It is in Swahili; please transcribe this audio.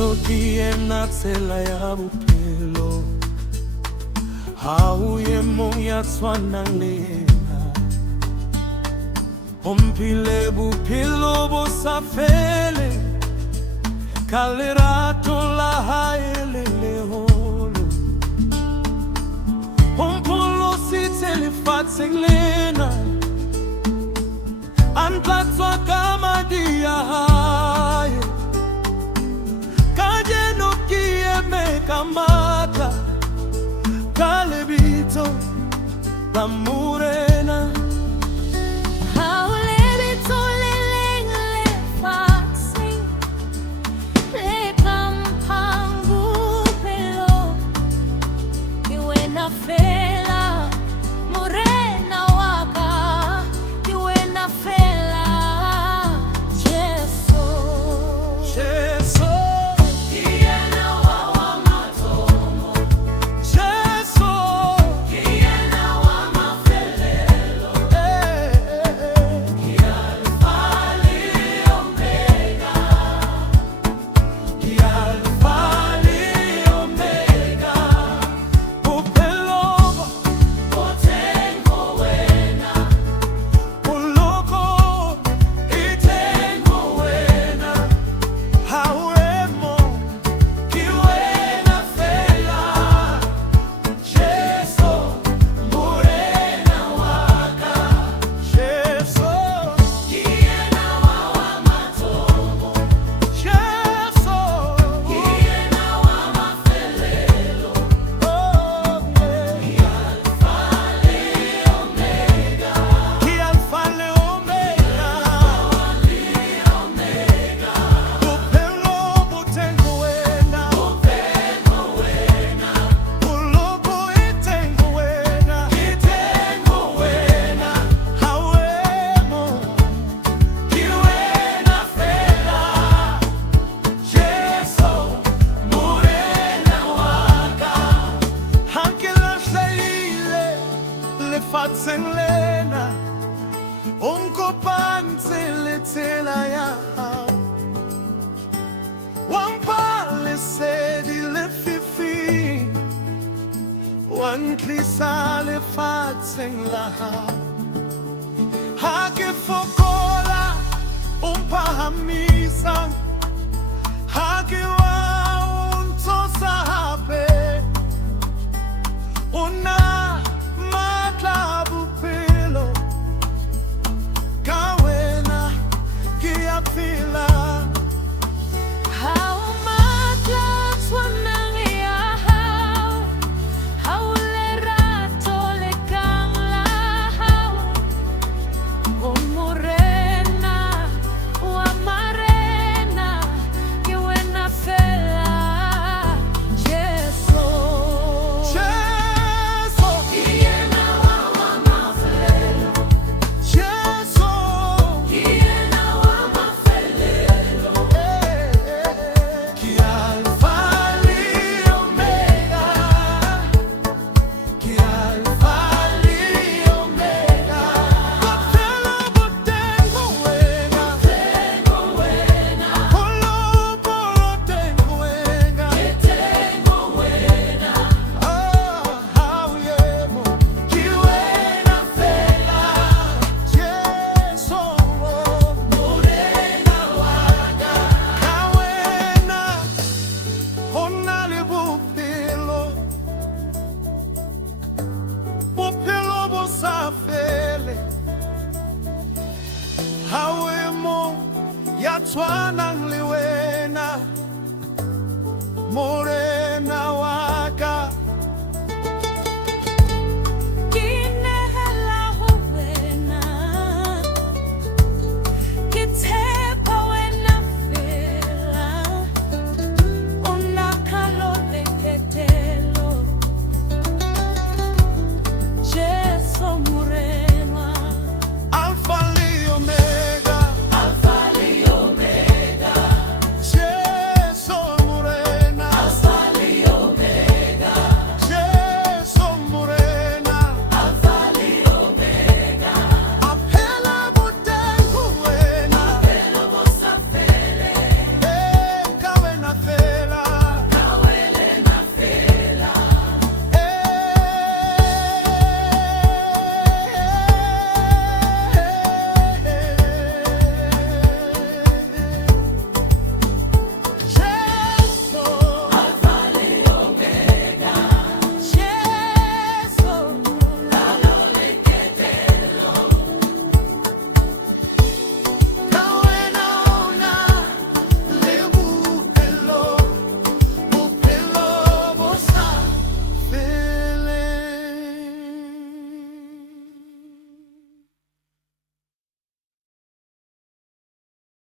Lerito kiena tsela ya bophelo, hao ye mong ya tshwanang le yena. O mphile bophelo bo sa fele, ka lerato la hae le leholo. O mpholositse lefatsheng lena, a ntlatswa ka madi a hae. Kajeno ke eme ka matla, ka lebitso la Morena. Lefatsheng lena, o nkopantse le tsela ya hao. Wa mpha lesedi lefifi, wa ntlisa lefatsheng la hao. Ha ke fokola, o mphahamisa, ha ke wa o ntshosa hape. Ona tshwanang le wena, Morena.